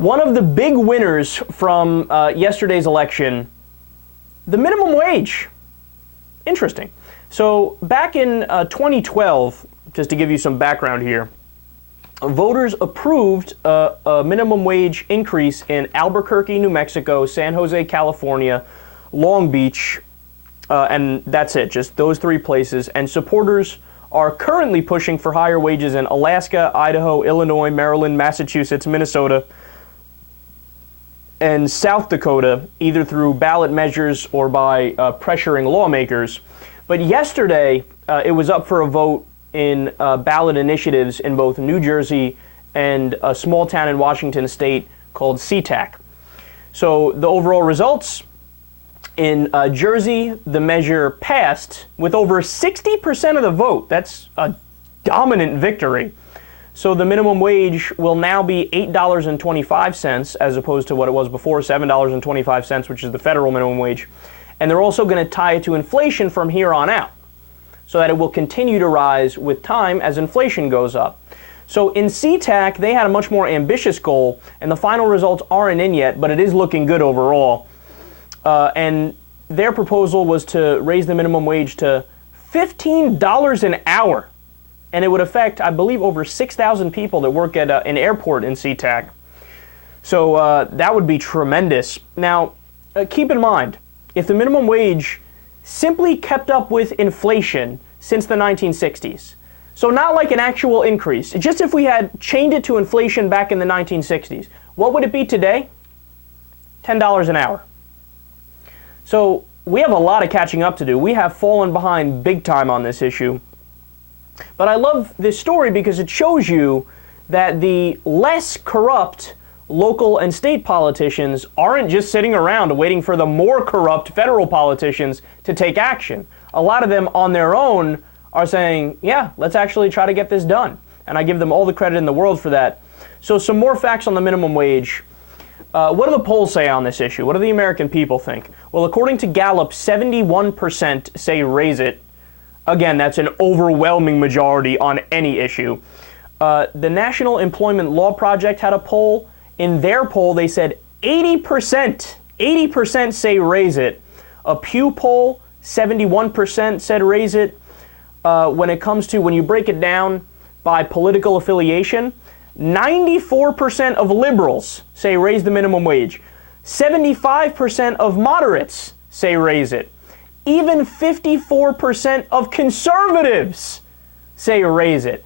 One of the big winners from yesterday's election, the minimum wage. Interesting. So back in 2012, just to give you some background here, voters approved a minimum wage increase in Albuquerque, New Mexico, San Jose, California, Long Beach, and that's it, just those three places. And supporters are currently pushing for higher wages in Alaska, Idaho, Illinois, Maryland, Massachusetts, Minnesota, and South Dakota, either through ballot measures or by pressuring lawmakers. But yesterday, it was up for a vote in ballot initiatives in both New Jersey and a small town in Washington state called SeaTac. So the overall results, in Jersey, the measure passed with over 60% of the vote. That's a dominant victory. So the minimum wage will now be $8.25 as opposed to what it was before, $7.25, which is the federal minimum wage. And they're also going to tie it to inflation from here on out, so that it will continue to rise with time as inflation goes up. So in SeaTac, they had a much more ambitious goal, and the final results aren't in yet, but it is looking good overall. And their proposal was to raise the minimum wage to $15 an hour. And it would affect, I believe, over 6,000 people that work at an airport in SeaTac. So that would be tremendous. Now, keep in mind, if the minimum wage simply kept up with inflation since the 1960s, so not like an actual increase, just if we had chained it to inflation back in the 1960s, what would it be today? $10 an hour. So we have a lot of catching up to do. We have fallen behind big time on this issue. But I love this story because it shows you that the less corrupt local and state politicians aren't just sitting around waiting for the more corrupt federal politicians to take action. A lot of them on their own are saying, yeah, let's actually try to get this done. And I give them all the credit in the world for that. So some more facts on the minimum wage. What do the polls say on this issue? What do the American people think? Well, according to Gallup, 71% say raise it. Again, that's an overwhelming majority on any issue. The National Employment Law Project had a poll. In their poll, they said 80% say raise it. A Pew poll, 71% said raise it. When it comes to, when you break it down by political affiliation, 94% of liberals say raise the minimum wage. 75% of moderates say raise it. Even 54% of conservatives say raise it.